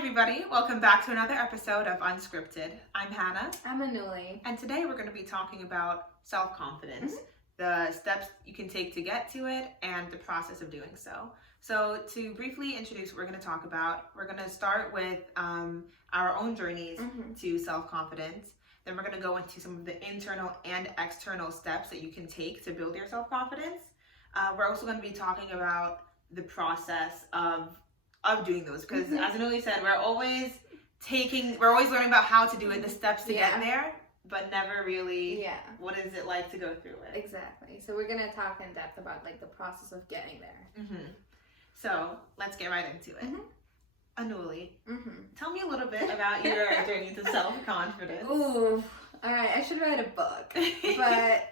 everybody, welcome back to another episode of Unscripted. I'm Hannah. I'm Anuli. And today we're going to be talking about self-confidence, the steps you can take to get to it, and the process of doing so. So to briefly introduce what we're going to talk about, we're going to start with our own journeys to self-confidence. Then we're going to go into some of the internal and external steps that you can take to build your self-confidence. We're also going to be talking about the process of doing those, because as Anuli said, we're always learning about how to do it, the steps to get there, but never really what is it like to go through it. Exactly. So we're going to talk in depth about like the process of getting there. So let's get right into it. Anuli, tell me a little bit about your journey to self-confidence. Ooh, all right, I should write a book. But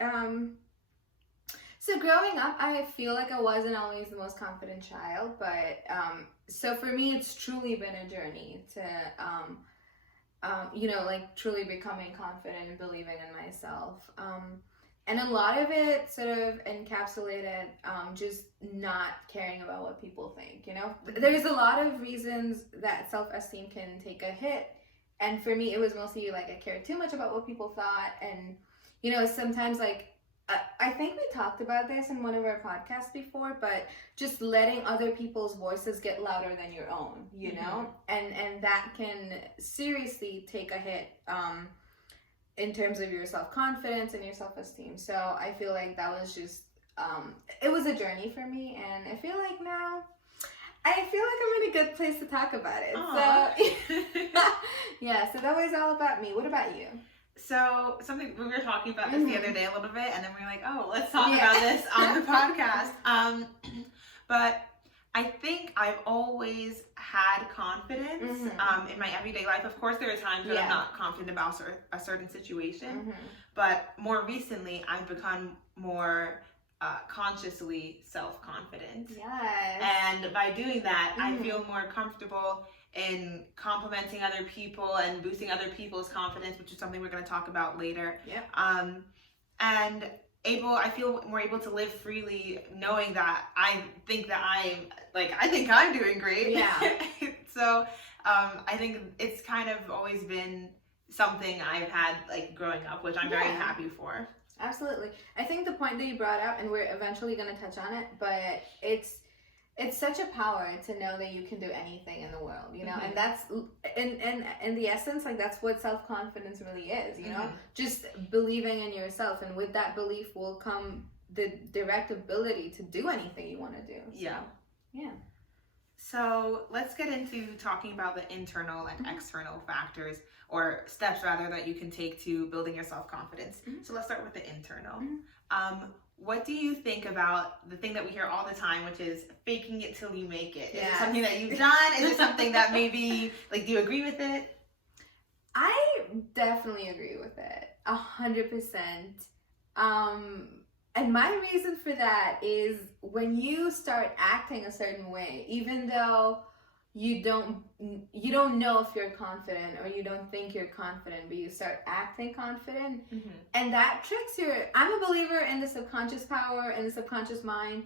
so growing up, I feel like I wasn't always the most confident child, but so for me, it's truly been a journey to, like truly becoming confident and believing in myself. And a lot of it sort of encapsulated just not caring about what people think, you know? There's a lot of reasons that self-esteem can take a hit. And for me, it was mostly like I cared too much about what people thought. And, you know, sometimes like, I think we talked about this in one of our podcasts before, but just letting other people's voices get louder than your own, you know? And that can seriously take a hit in terms of your self-confidence and your self-esteem. So I feel like that was just, it was a journey for me. And I feel like now, I'm in a good place to talk about it. So yeah, so that was all about me. What about you? So something we were talking about this the other day a little bit, and then we were like, oh, let's talk about this on the podcast. But I think I've always had confidence in my everyday life. Of course, there are times when I'm not confident about a certain situation, but more recently, I've become more consciously self-confident. Yes. And by doing that, I feel more comfortable in complimenting other people and boosting other people's confidence, which is something we're going to talk about later. And I feel more able to live freely, knowing that I think I'm doing great. So I think it's kind of always been something I've had like growing up, which I'm very happy for. Absolutely. I think the point that you brought up, and we're eventually going to touch on it, but it's such a power to know that you can do anything in the world, you know, and that's in the essence, like that's what self-confidence really is, you know, just believing in yourself, and with that belief will come the direct ability to do anything you want to do. So, So let's get into talking about the internal and external factors, or steps rather, that you can take to building your self-confidence. So let's start with the internal. What do you think about the thing that we hear all the time, which is faking it till you make it? Is it something that you've done? Is it something that maybe, like, do you agree with it? I definitely agree with it, 100%. And my reason for that is when you start acting a certain way, even though you don't know if you're confident, or you don't think you're confident, but you start acting confident, and that tricks I'm a believer in the subconscious power and the subconscious mind,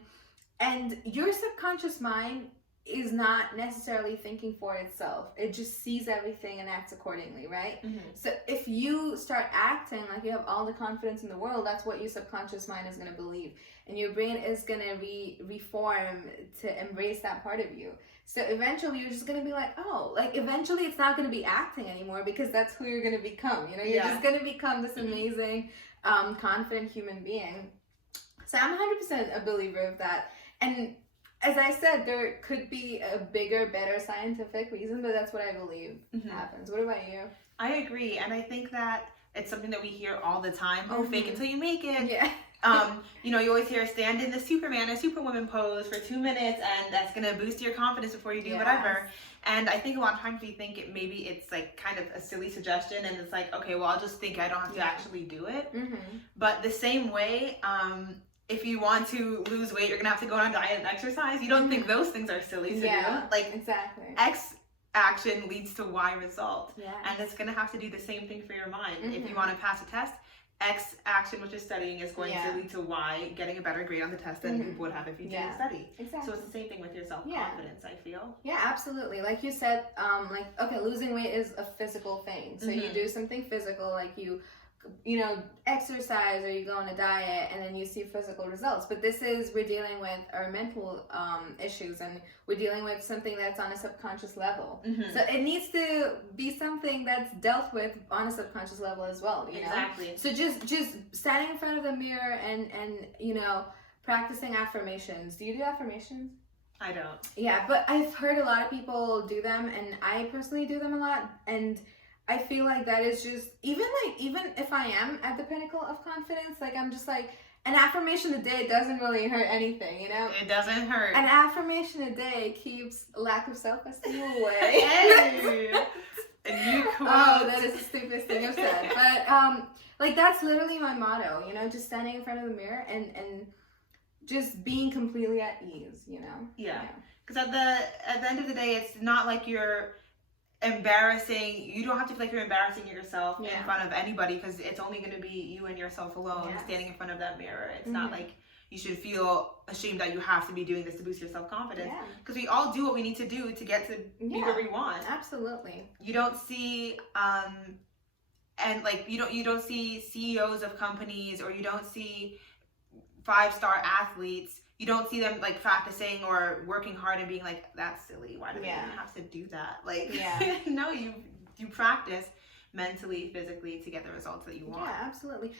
and your subconscious mind is not necessarily thinking for itself. It just sees everything and acts accordingly, right? So if you start acting like you have all the confidence in the world, that's what your subconscious mind is going to believe, and your brain is going to reform to embrace that part of you. So eventually you're just going to be like, oh, like eventually it's not going to be acting anymore, because that's who you're going to become, you know? You're just going to become this amazing, confident human being. So I'm 100% a believer of that. And as I said, there could be a bigger, better scientific reason, but that's what I believe happens. What about you? I agree. And I think that it's something that we hear all the time. Oh, fake it till you make it. You know, you always hear stand in the Superman or Superwoman pose for 2 minutes, and that's going to boost your confidence before you do whatever. And I think a lot of times we think maybe it's like kind of a silly suggestion, and it's like, okay, well, I'll just think I don't have to actually do it. But the same way, if you want to lose weight, you're going to have to go on a diet and exercise. You don't think those things are silly to do. Like, exactly. X action leads to Y result. And it's going to have to do the same thing for your mind. If you want to pass a test, X action, which is studying, is going to lead to Y, getting a better grade on the test than you would have if you didn't study. Exactly. So it's the same thing with your self-confidence, I feel. Yeah, absolutely. Like you said, losing weight is a physical thing. So you do something physical, like you know, exercise or you go on a diet and then you see physical results. But we're dealing with our mental issues, and we're dealing with something that's on a subconscious level. So it needs to be something that's dealt with on a subconscious level as well, you know? Exactly. So just standing in front of the mirror and you know, practicing affirmations. Do you do affirmations? I don't. Yeah, but I've heard a lot of people do them, and I personally do them a lot, and I feel like that is just, even if I am at the pinnacle of confidence, like I'm just like, an affirmation a day doesn't really hurt anything, you know? It doesn't hurt. An affirmation a day keeps lack of self-esteem away. Hey! A new quote. Oh, that is the stupidest thing I've said. But, like, that's literally my motto, you know? Just standing in front of the mirror and just being completely at ease, you know? Yeah. Because at the end of the day, it's not like you're embarrassing. You don't have to feel like you're embarrassing yourself in front of anybody, because it's only going to be you and yourself alone standing in front of that mirror. It's not like you should feel ashamed that you have to be doing this to boost your self-confidence, because we all do what we need to do to get to be where we want. Absolutely. You don't see and like you don't see CEOs of companies, or you don't see 5-star athletes. You don't see them like practicing or working hard and being like, that's silly. Why do they even have to do that? Like, no, you practice mentally, physically to get the results that you want. Yeah, absolutely.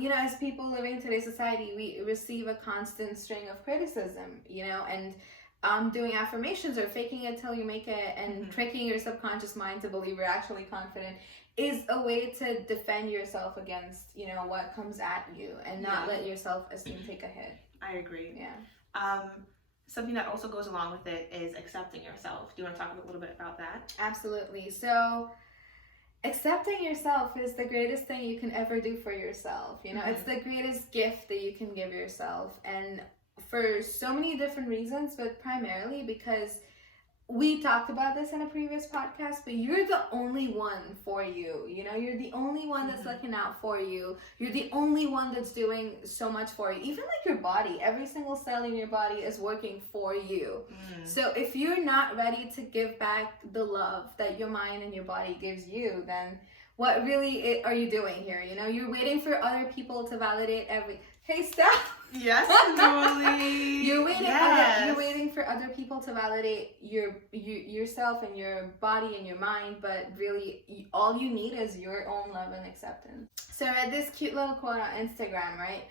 You know, as people living in today's society, we receive a constant string of criticism, you know, and doing affirmations or faking it till you make it and tricking your subconscious mind to believe you're actually confident is a way to defend yourself against, you know, what comes at you, and not let your self-esteem take a hit. I agree. Yeah. Something that also goes along with it is accepting yourself. Do you want to talk a little bit about that? Absolutely. So accepting yourself is the greatest thing you can ever do for yourself. You know, it's the greatest gift that you can give yourself. And for so many different reasons, but primarily because we talked about this in a previous podcast, but you're the only one for you. You know, you're the only one that's looking out for you. You're the only one that's doing so much for you. Even like your body, every single cell in your body is working for you. So if you're not ready to give back the love that your mind and your body gives you, then what really are you doing here? You know, you're waiting for other people to validate Hey, stop. Yes, Anuli. You're waiting for other people to validate yourself and your body and your mind, but really all you need is your own love and acceptance. So I read this cute little quote on Instagram, right?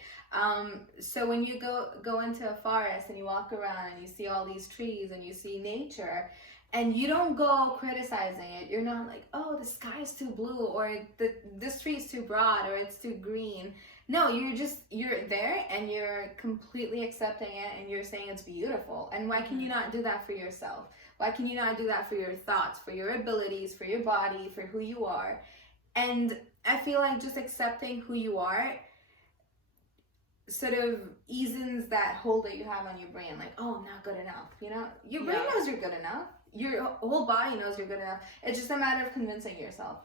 So when you go into a forest and you walk around and you see all these trees and you see nature, and you don't go criticizing it. You're not like, oh, the sky is too blue, or this tree is too broad, or it's too green. No, you're there and you're completely accepting it, and you're saying it's beautiful. And why can you not do that for yourself? Why can you not do that for your thoughts, for your abilities, for your body, for who you are? And I feel like just accepting who you are sort of eases that hold that you have on your brain, like, oh, I'm not good enough. You know, your brain knows you're good enough. Your whole body knows you're good enough. It's just a matter of convincing yourself.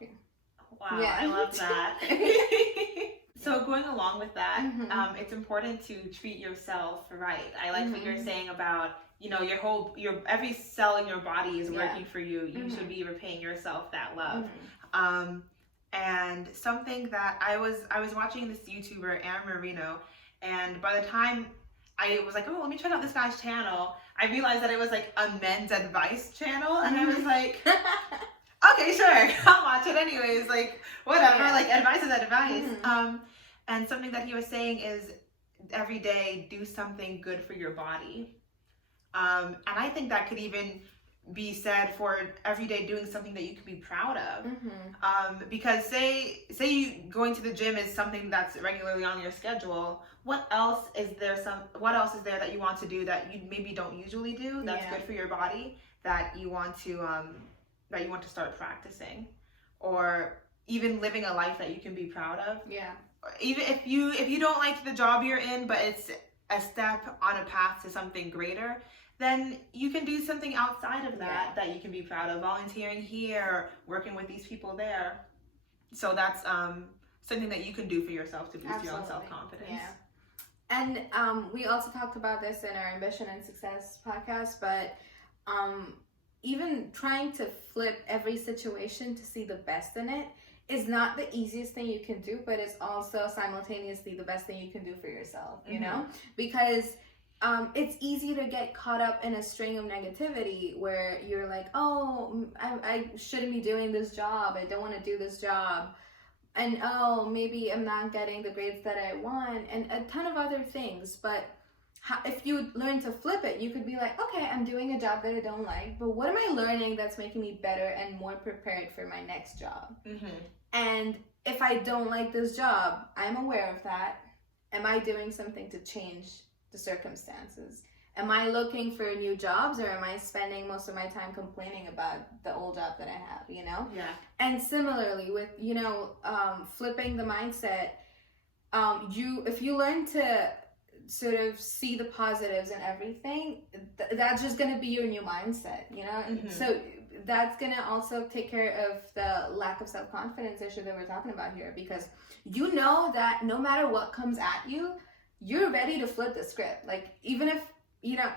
Wow, I love that. So going along with that, it's important to treat yourself right. I like what you're saying about, you know, your every cell in your body is working for you. You should be repaying yourself that love. And something that I was watching this YouTuber, Aaron Marino, and by the time I was like, oh, let me check out this guy's channel, I realized that it was like a men's advice channel, and I was like, okay, sure, I'll watch it anyways, like, whatever, like, advice is advice. And something that he was saying is, every day, do something good for your body. And I think that could even be said for every day doing something that you can be proud of. Because say you going to the gym is something that's regularly on your schedule, what else is there that you want to do that you maybe don't usually do that's good for your body, that you want to start practicing, or even living a life that you can be proud of. Even if you don't like the job you're in, but it's a step on a path to something greater, then you can do something outside of that that you can be proud of, volunteering here, working with these people there. So that's something that you can do for yourself to boost your own Absolutely. self-confidence. Yeah. And we also talked about this in our Ambition and Success podcast, but even trying to flip every situation to see the best in it is not the easiest thing you can do, but it's also simultaneously the best thing you can do for yourself, you know? Because it's easy to get caught up in a string of negativity where you're like, oh, I shouldn't be doing this job. I don't want to do this job. And oh, maybe I'm not getting the grades that I want, and a ton of other things. But if you learn to flip it, you could be like, okay, I'm doing a job that I don't like, but what am I learning that's making me better and more prepared for my next job? And if I don't like this job, I'm aware of that. Am I doing something to change the circumstances? Am I looking for new jobs, or am I spending most of my time complaining about the old job that I have, you know? Yeah. And similarly with, you know, flipping the mindset, if you learn to sort of see the positives in everything, that's just going to be your new mindset, you know? So that's going to also take care of the lack of self-confidence issue that we're talking about here, because you know that no matter what comes at you, you're ready to flip the script. Like, even if, you know,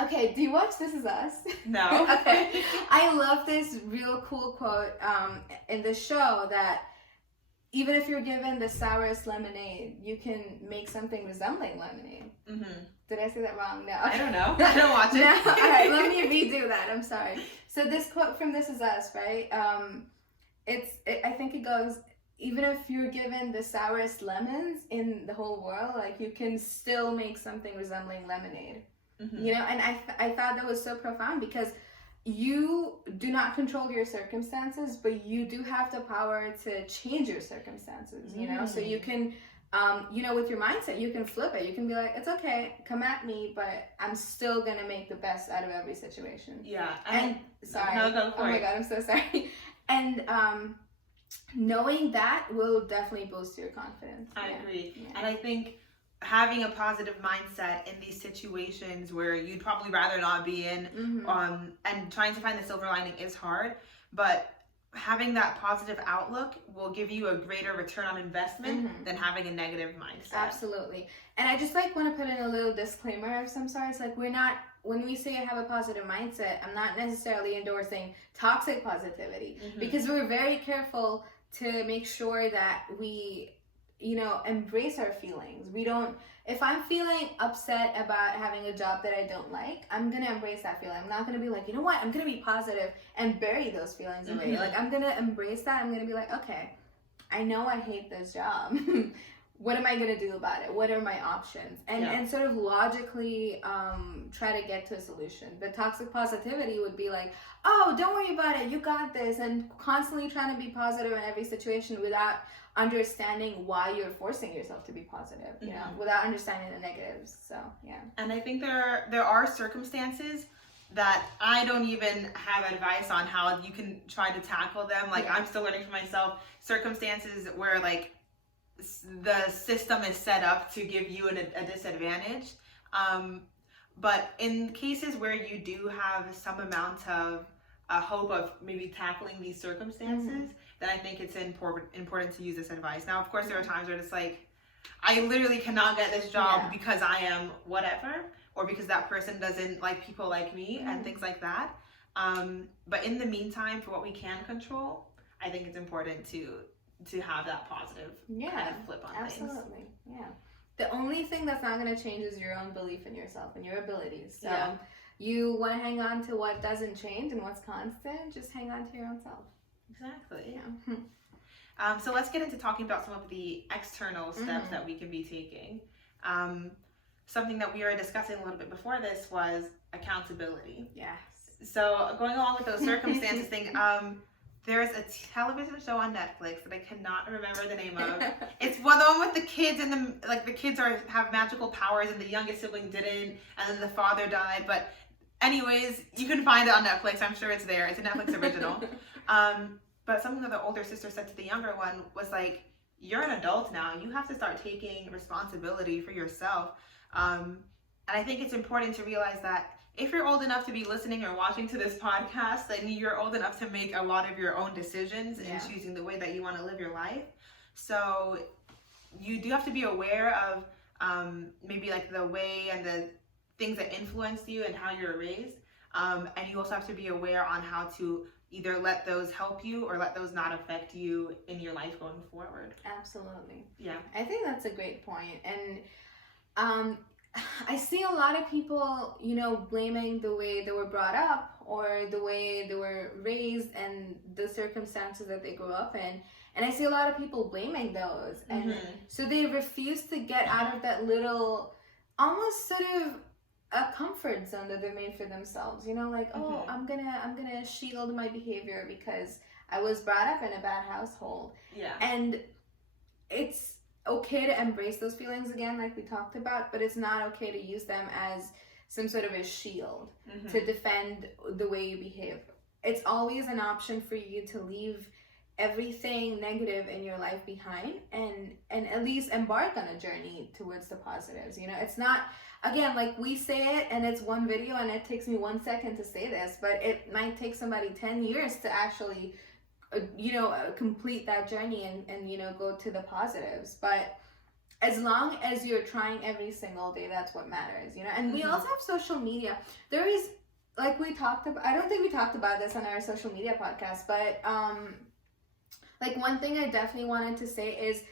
okay, do you watch This Is Us? No. Okay. I love this real cool quote in the show that even if you're given the sourest lemonade, you can make something resembling lemonade. Did I say that wrong? No. I don't know. I don't watch it. No? All right, let me redo that. I'm sorry. So this quote from This Is Us, right? I think it goes, even if you're given the sourest lemons in the whole world, like, you can still make something resembling lemonade. You know, and I thought that was so profound, because you do not control your circumstances, but you do have the power to change your circumstances, you know? So you can, you know, with your mindset, you can flip it. You can be like, it's okay, come at me, but I'm still going to make the best out of every situation. Yeah. And sorry. No, go for oh my it. God, I'm so sorry. And knowing that will definitely boost your confidence. I agree. Yeah. And I think having a positive mindset in these situations where you'd probably rather not be in, and trying to find the silver lining is hard, but having that positive outlook will give you a greater return on investment than having a negative mindset. Absolutely. And I just want to put in a little disclaimer of some sort. It's like, when we say have a positive mindset, I'm not necessarily endorsing toxic positivity, because we're very careful to make sure that we, you know, embrace our feelings. If I'm feeling upset about having a job that I don't like, I'm going to embrace that feeling. I'm not going to be like, you know what, I'm going to be positive and bury those feelings away. Like, I'm going to embrace that. I'm going to be like, okay, I know I hate this job. What am I going to do about it? What are my options? And sort of logically try to get to a solution. But toxic positivity would be like, oh, don't worry about it, you got this, and constantly trying to be positive in every situation without understanding why you're forcing yourself to be positive, you know, without understanding the negatives. So, yeah. And I think there are circumstances that I don't even have advice on how you can try to tackle them. Like, I'm still learning for myself. Circumstances where, like, the system is set up to give you a disadvantage. But in cases where you do have some amount of hope of maybe tackling these circumstances, then I think it's important to use this advice. Now, of course, there are times where it's like, I literally cannot get this job because I am whatever, or because that person doesn't like people like me, and things like that. But in the meantime, for what we can control, I think it's important to have that positive kind of flip on things. Absolutely. Yeah. The only thing that's not going to change is your own belief in yourself and your abilities. So you want to hang on to what doesn't change and what's constant, just hang on to your own self. Exactly. So let's get into talking about some of the external steps that we can be taking. Something that we were discussing a little bit before this was accountability. Yes. So going along with those circumstances thing, there's a television show on Netflix that I cannot remember the name of. It's the one with the kids, and the kids have magical powers, and the youngest sibling didn't, and then the father died. But anyways, you can find it on Netflix. I'm sure it's there. It's a Netflix original. But something that the older sister said to the younger one was like, you're an adult now. You have to start taking responsibility for yourself. And I think it's important to realize that if you're old enough to be listening or watching to this podcast, then you're old enough to make a lot of your own decisions in choosing the way that you want to live your life. So you do have to be aware of maybe like the way and the things that influenced you and how you were raised. And you also have to be aware on how to either let those help you or let those not affect you in your life going forward. Absolutely. Yeah. I think that's a great point. And I see a lot of people, blaming the way they were brought up or the way they were raised and the circumstances that they grew up in. And I see a lot of people blaming those. And so they refuse to get out of that little, almost sort of a comfort zone that they made for themselves. Like, oh, I'm gonna shield my behavior because I was brought up in a bad household. Yeah. And it's okay to embrace those feelings again, like we talked about, but it's not okay to use them as some sort of a shield to defend the way you behave. It's always an option for you to leave everything negative in your life behind and at least embark on a journey towards the positives. It's not, again, like we say it and it's one video and it takes me 1 second to say this, but it might take somebody 10 years to actually complete that journey and go to the positives. But as long as you're trying every single day, that's what matters. And we also have social media. There is, like we talked about, I don't think we talked about this on our social media podcast, but like one thing I definitely wanted to say is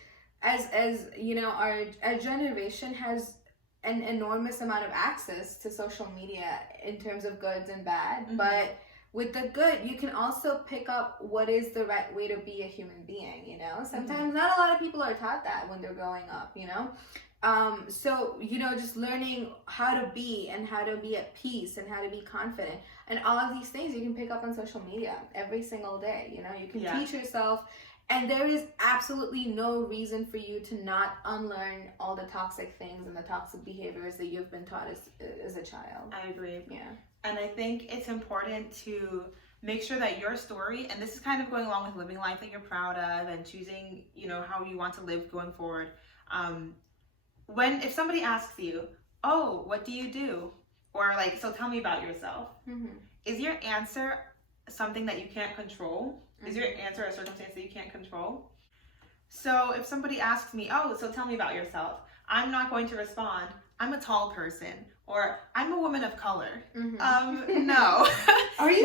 as our generation has an enormous amount of access to social media in terms of goods and bad, but with the good, you can also pick up what is the right way to be a human being, Sometimes not a lot of people are taught that when they're growing up, So, just learning how to be and how to be at peace and how to be confident. And all of these things you can pick up on social media every single day, You can teach yourself. And there is absolutely no reason for you to not unlearn all the toxic things and the toxic behaviors that you've been taught as a child. I agree. Yeah. And I think it's important to make sure that your story, and this is kind of going along with living life that you're proud of and choosing, how you want to live going forward. If somebody asks you, oh, what do you do? Or like, so tell me about yourself. Is your answer something that you can't control? Is your answer a circumstance that you can't control? So if somebody asks me, oh, so tell me about yourself, I'm not going to respond, I'm a tall person, or I'm a woman of color. No. Are you?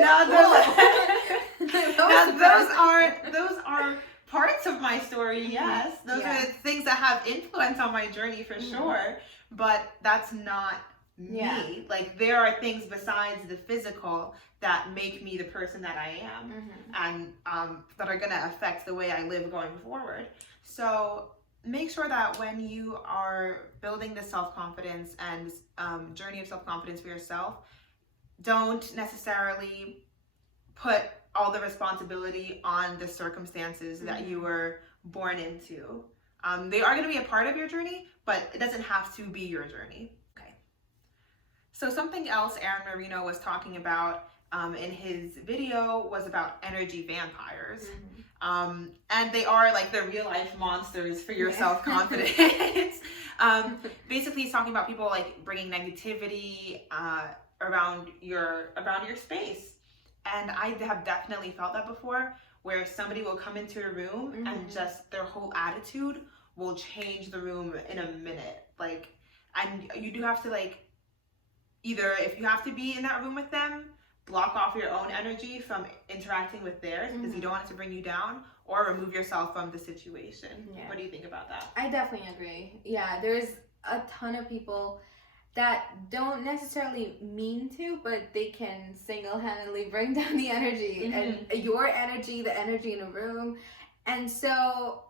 Those are parts of my story, yes. Those are the things that have influence on my journey for sure, but that's not me. Like there are things besides the physical that make me the person that I am and that are going to affect the way I live going forward. So make sure that when you are building the self-confidence and journey of self-confidence for yourself, don't necessarily put all the responsibility on the circumstances that you were born into. They are going to be a part of your journey, but it doesn't have to be your journey. Okay. So something else Aaron Marino was talking about in his video was about energy vampires. And they are like the real life monsters for your self-confidence. Basically he's talking about people like bringing negativity around your space. And I have definitely felt that before, where somebody will come into a room and just their whole attitude will change the room in a minute. Like, and you do have to like, either if you have to be in that room with them, block off your own energy from interacting with theirs because you don't want it to bring you down, or remove yourself from the situation. What do you think about that? I definitely agree. Yeah, there's a ton of people that don't necessarily mean to, but they can single-handedly bring down the energy and your energy, the energy in a room. And so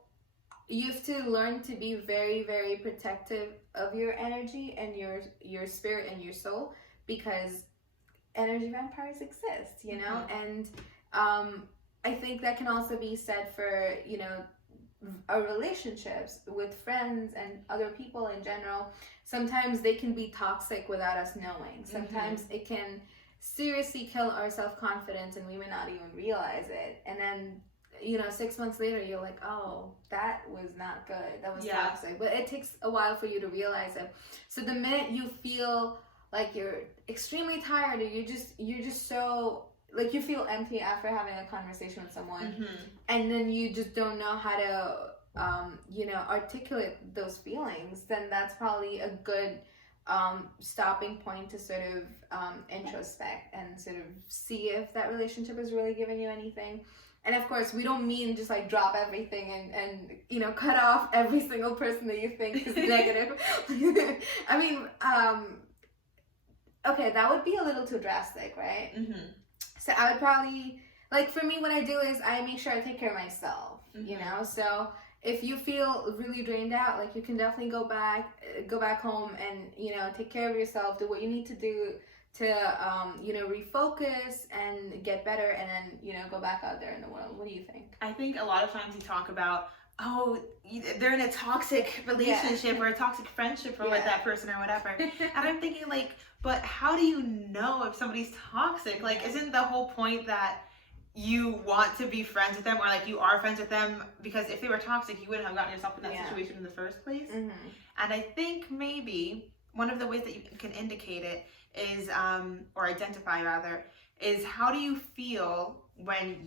you have to learn to be very, very protective of your energy and your spirit and your soul, because energy vampires exist, and I think that can also be said for, our relationships with friends and other people in general. Sometimes they can be toxic without us knowing. Sometimes it can seriously kill our self-confidence and we may not even realize it. And then, 6 months later, you're like, oh, that was not good. That was toxic. But it takes a while for you to realize it. So the minute you feel like you're extremely tired, or you're just so, like, you feel empty after having a conversation with someone, and then you just don't know how to articulate those feelings, then that's probably a good stopping point to sort of introspect and sort of see if that relationship is really giving you anything. And of course, we don't mean just like drop everything and cut off every single person that you think is negative. I mean, okay, that would be a little too drastic, right? Mm-hmm. So I would probably, like, for me, what I do is I make sure I take care of myself, Mm-hmm. So if you feel really drained out, like, you can definitely go back home and, take care of yourself, do what you need to do to, refocus and get better, and then, go back out there in the world. What do you think? I think a lot of times you talk about, they're in a toxic relationship or a toxic friendship with that person or whatever. And I'm thinking, like, but how do you know if somebody's toxic? Like, isn't the whole point that you want to be friends with them, or like you are friends with them? Because if they were toxic, you wouldn't have gotten yourself in that situation in the first place. Mm-hmm. And I think maybe one of the ways that you can indicate it is, or identify rather, is how do you feel when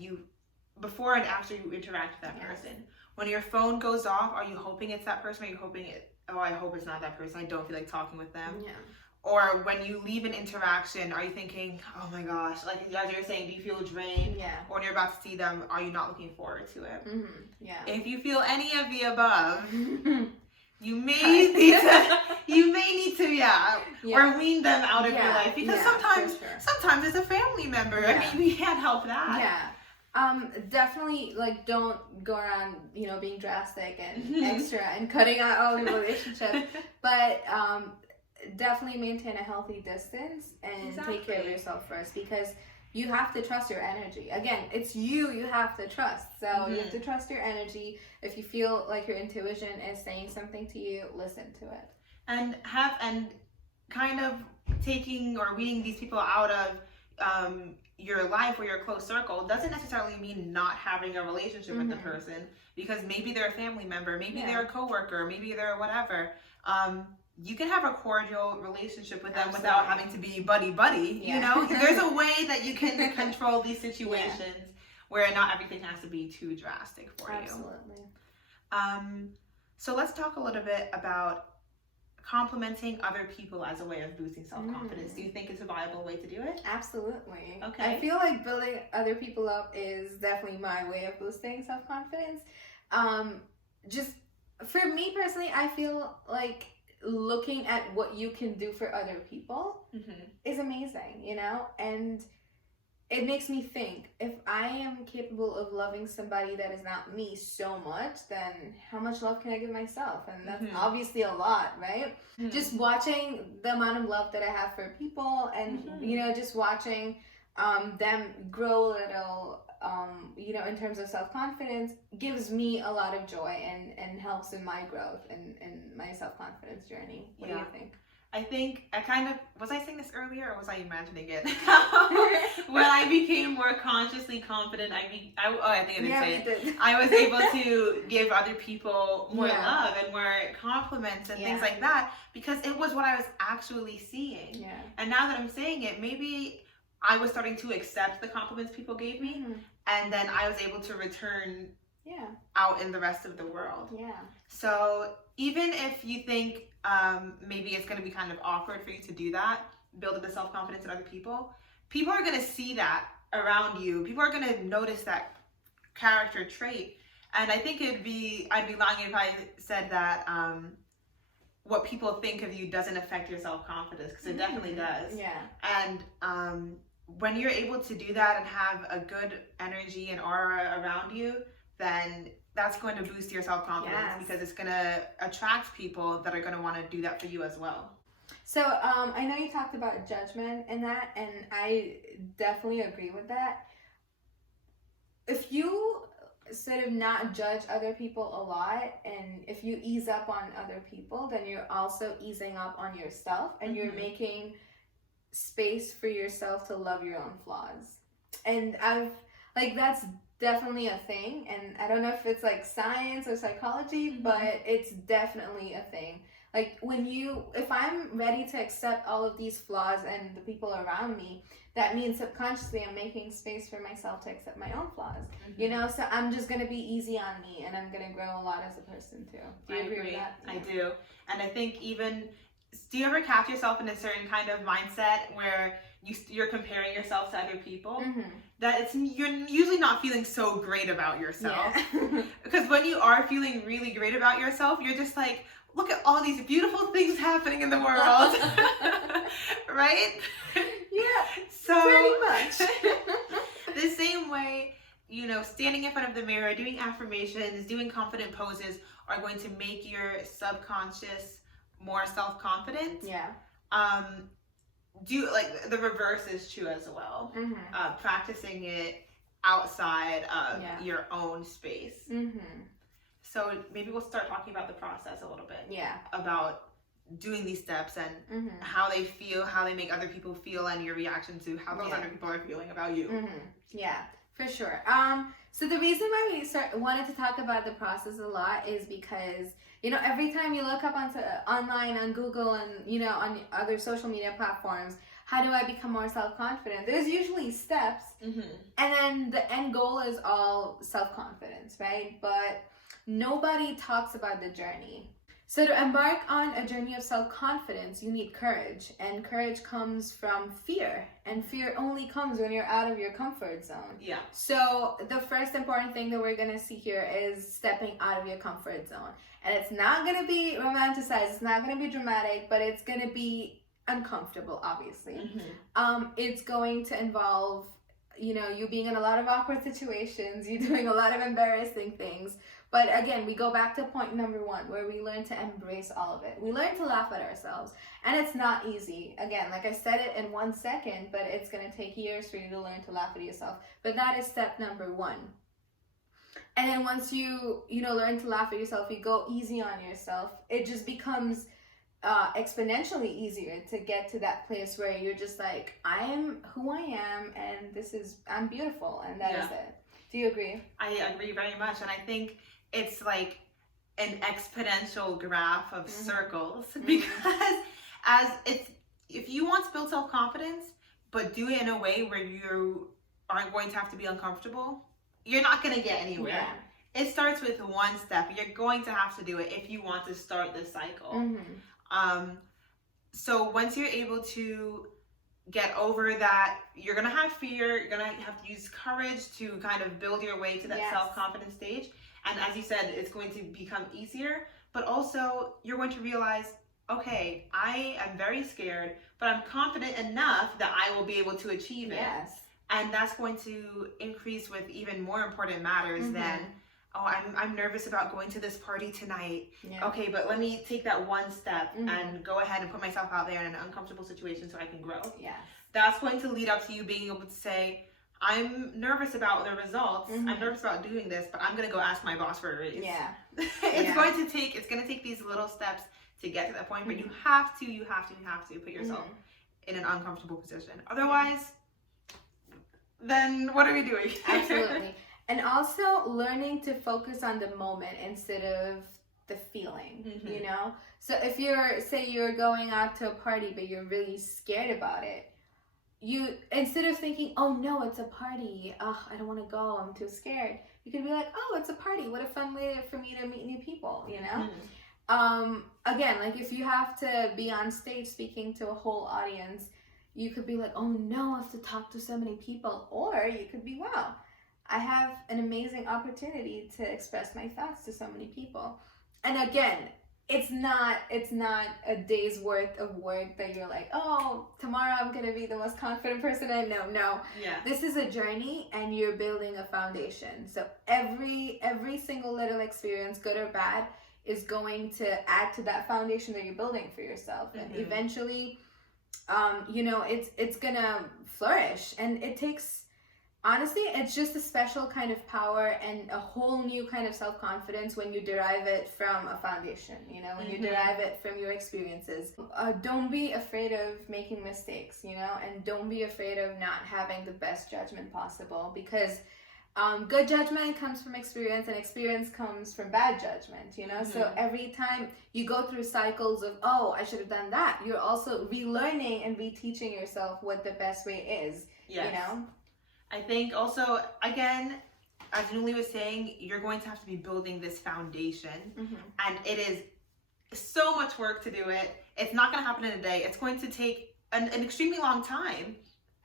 before and after you interact with that person? When your phone goes off, are you hoping it's that person? Are you hoping I hope it's not that person, I don't feel like talking with them? Yeah. Or when you leave an interaction, are you thinking, oh my gosh, like as you're saying, do you feel drained? Yeah. Or when you're about to see them, are you not looking forward to it? Mm-hmm. Yeah. If you feel any of the above, you may need to, or wean them out of your life, because sometimes it's a family member. Yeah. I mean, we can't help that. Yeah. Definitely, like, don't go around, being drastic and extra and cutting out all the relationships, but definitely maintain a healthy distance and take care of yourself first, because you have to trust your energy. Again, it's you have to trust. So you have to trust your energy. If you feel like your intuition is saying something to you, listen to it. And kind of taking or weeding these people out of your life or your close circle doesn't necessarily mean not having a relationship with the person, because maybe they're a family member, maybe they're a coworker, maybe they're whatever. You can have a cordial relationship with them without having to be buddy. There's a way that you can control these situations where not everything has to be too drastic for you. Absolutely. So let's talk a little bit about complimenting other people as a way of boosting self-confidence. Do you think it's a viable way to do it? Absolutely. Okay. I feel like building other people up is definitely my way of boosting self-confidence. Just for me personally, I feel like looking at what you can do for other people is amazing, and it makes me think, if I am capable of loving somebody that is not me so much, then how much love can I give myself? And that's obviously a lot, right? Just watching the amount of love that I have for people, and just watching them grow a little, in terms of self-confidence, gives me a lot of joy and helps in my growth and my self-confidence journey. What do you think? I think was I saying this earlier, or was I imagining it? When I became more consciously confident, I think I did say it. I was able to give other people more love and more compliments and things like that, because it was what I was actually seeing. Yeah. And now that I'm saying it, maybe I was starting to accept the compliments people gave me, and then I was able to return out in the rest of the world. Yeah. So even if you think maybe it's going to be kind of awkward for you to do that, build up the self-confidence in other people are going to see that around you. People are going to notice that character trait. And I think I'd be lying if I said that what people think of you doesn't affect your self-confidence, because it definitely does. Yeah. And when you're able to do that and have a good energy and aura around you, then that's going to boost your self-confidence, because it's going to attract people that are going to want to do that for you as well. So I know you talked about judgment and that, and I definitely agree with that. If you sort of not judge other people a lot, and if you ease up on other people, then you're also easing up on yourself, and you're making space for yourself to love your own flaws. And that's definitely a thing, and I don't know if it's like science or psychology, but it's definitely a thing. Like if I'm ready to accept all of these flaws and the people around me, that means subconsciously I'm making space for myself to accept my own flaws. You know, so I'm just gonna be easy on me, and I'm gonna grow a lot as a person too. Do you agree with that? I do. And I think even, do you ever catch yourself in a certain kind of mindset where you're comparing yourself to other people? That you're usually not feeling so great about yourself. Because when you are feeling really great about yourself, you're just like, look at all these beautiful things happening in the world. Right? Yeah, so pretty much. The same way, you know, standing in front of the mirror, doing affirmations, doing confident poses are going to make your subconscious more self-confident. Yeah. Do like the reverse is true as well. Practicing it outside of your own space. So maybe we'll start talking about the process a little bit. Yeah. About doing these steps and how they feel, how they make other people feel, and your reaction to how those other people are feeling about you. Yeah, for sure. So the reason why we wanted to talk about the process a lot is because, you know, every time you look up online on Google and, you know, on other social media platforms, how do I become more self-confident? There's usually steps, and then the end goal is all self-confidence, right? But nobody talks about the journey. So to embark on a journey of self-confidence, you need courage, and courage comes from fear, and fear only comes when you're out of your comfort zone. Yeah. So the first important thing that we're going to see here is stepping out of your comfort zone. And it's not going to be romanticized, it's not going to be dramatic, but it's going to be uncomfortable, obviously. It's going to involve, you know, you being in a lot of awkward situations, you doing a lot of embarrassing things. But again, we go back to point number one, where we learn to embrace all of it. We learn to laugh at ourselves. And it's not easy. Again, like I said it in 1 second, but it's going to take years for you to learn to laugh at yourself. But that is step number one. And then once you learn to laugh at yourself, you go easy on yourself, it just becomes exponentially easier to get to that place where you're just like, I am who I am, and I'm beautiful, and that is it. Do you agree? I agree very much. And I think it's like an exponential graph of circles, because if you want to build self-confidence, but do it in a way where you aren't going to have to be uncomfortable, you're not going to get anywhere. It starts with one step. You're going to have to do it if you want to start this cycle. So once you're able to get over that, you're going to have fear, you're going to have to use courage to kind of build your way to that self-confidence stage. And as you said, it's going to become easier, but also you're going to realize, okay, I am very scared, but I'm confident enough that I will be able to achieve it. And that's going to increase with even more important matters than, oh, I'm nervous about going to this party tonight. Okay, but let me take that one step and go ahead and put myself out there in an uncomfortable situation so I can grow. That's going to lead up to you being able to say, I'm nervous about the results. I'm nervous about doing this, but I'm going to go ask my boss for a raise. It's going to take these little steps to get to that point, but you have to put yourself in an uncomfortable position. Otherwise, then what are we doing? Absolutely. And also learning to focus on the moment instead of the feeling, you know? So if you're going out to a party, but you're really scared about it, instead of thinking, oh no, it's a party, I don't want to go, I'm too scared, you can be like, oh, it's a party, what a fun way for me to meet new people, you know? Again, like if you have to be on stage speaking to a whole audience, you could be like, oh no, I have to talk to so many people. Or you could be, wow, I have an amazing opportunity to express my thoughts to so many people. And again, it's not a day's worth of work that you're like, oh, tomorrow I'm going to be the most confident person I know. No. This is a journey, and you're building a foundation. So every single little experience, good or bad, is going to add to that foundation that you're building for yourself. And eventually, it's going to flourish. And it takes, honestly, it's just a special kind of power and a whole new kind of self-confidence when you derive it from a foundation, you know, when you derive it from your experiences. Don't be afraid of making mistakes, you know, and don't be afraid of not having the best judgment possible, because good judgment comes from experience, and experience comes from bad judgment, you know? So every time you go through cycles of, oh, I should have done that, you're also relearning and reteaching yourself what the best way is, you know? I think also, again, as Anuli was saying, you're going to have to be building this foundation, and it is so much work to do it. It's not going to happen in a day. It's going to take an extremely long time,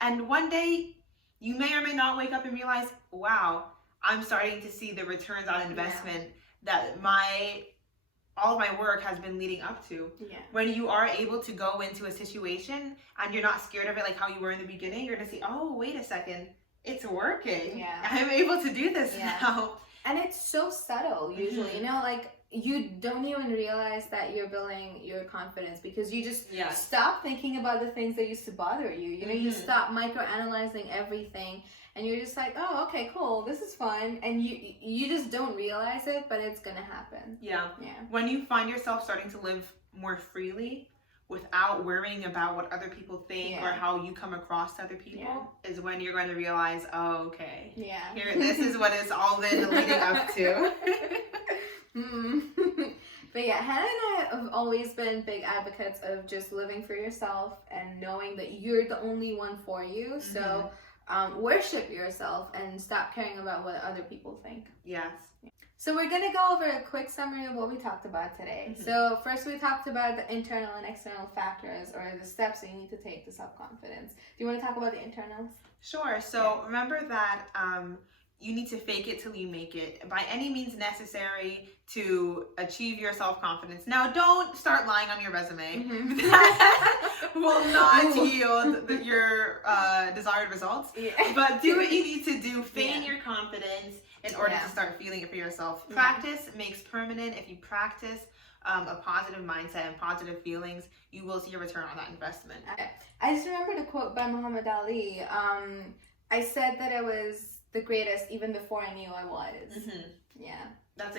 and one day you may or may not wake up and realize, wow, I'm starting to see the returns on investment that all of my work has been leading up to. When you are able to go into a situation and you're not scared of it like how you were in the beginning, you're going to see, oh, wait a second, it's working. I'm able to do this now. And it's so subtle usually, you know, like you don't even realize that you're building your confidence because you just stop thinking about the things that used to bother you. You know, you stop microanalyzing everything, and you're just like, oh, okay, cool, this is fun, and you just don't realize it, but it's gonna happen. When you find yourself starting to live more freely without worrying about what other people think or how you come across to other people, is when you're going to realize, oh, okay, here, this is what it's all been leading up to. But yeah, Hannah and I have always been big advocates of just living for yourself and knowing that you're the only one for you. So worship yourself and stop caring about what other people think. So we're going to go over a quick summary of what we talked about today. So first we talked about the internal and external factors, or the steps that you need to take to self-confidence. Do you want to talk about the internals? Sure. So remember that you need to fake it till you make it by any means necessary to achieve your self-confidence. Now, don't start lying on your resume. That will not yield your desired results. But do what you need to do. Feign your confidence in order to start feeling it for yourself. Practice makes permanent. If you practice a positive mindset and positive feelings, you will see a return on that investment. I just remembered a quote by Muhammad Ali. I said that I was the greatest even before I knew I was. That's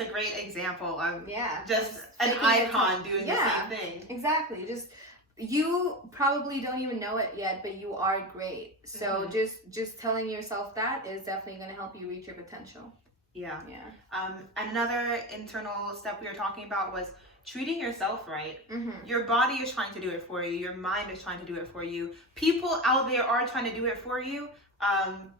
a great example of just an icon doing the same thing. Exactly. Just, you probably don't even know it yet, but you are great. So just telling yourself that is definitely going to help you reach your potential. Another internal step we were talking about was treating yourself right. Your body is trying to do it for you. Your mind is trying to do it for you. People out there are trying to do it for you.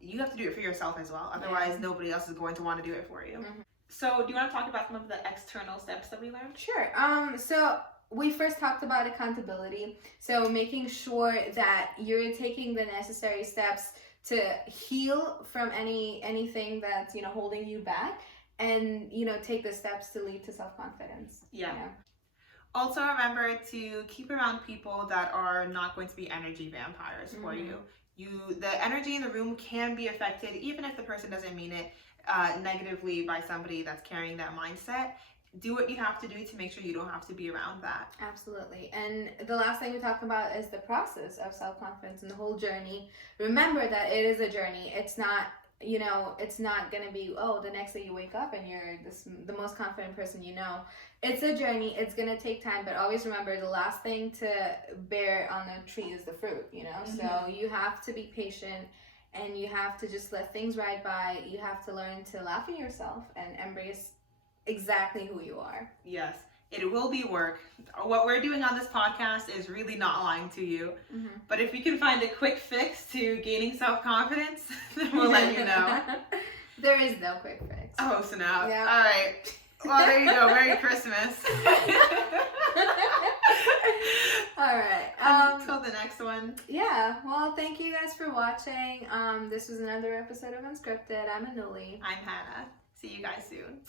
You have to do it for yourself as well. Otherwise, nobody else is going to want to do it for you. So do you want to talk about some of the external steps that we learned? Sure. So we first talked about accountability. So making sure that you're taking the necessary steps to heal from anything that's, you know, holding you back, and, you know, take the steps to lead to self-confidence. Also remember to keep around people that are not going to be energy vampires for you. The energy in the room can be affected, even if the person doesn't mean it, negatively by somebody that's carrying that mindset. Do what you have to do to make sure you don't have to be around that. Absolutely. And the last thing we talked about is the process of self-confidence and the whole journey. Remember that it is a journey. It's not, you know, it's not going to be, oh, the next day you wake up and you're the most confident person you know. It's a journey. It's going to take time, but always remember the last thing to bear on the tree is the fruit, you know? So you have to be patient, and you have to just let things ride by. You have to learn to laugh at yourself and embrace exactly who you are. Yes, it will be work. What we're doing on this podcast is really not lying to you. But if we can find a quick fix to gaining self-confidence, then we'll let you know. There is no quick fix. Oh, snap. All right. Well, there you go. Merry Christmas. All right. Until the next one. Yeah. Well, thank you guys for watching. This was another episode of Unscripted. I'm Anuli. I'm Hannah. See you guys soon.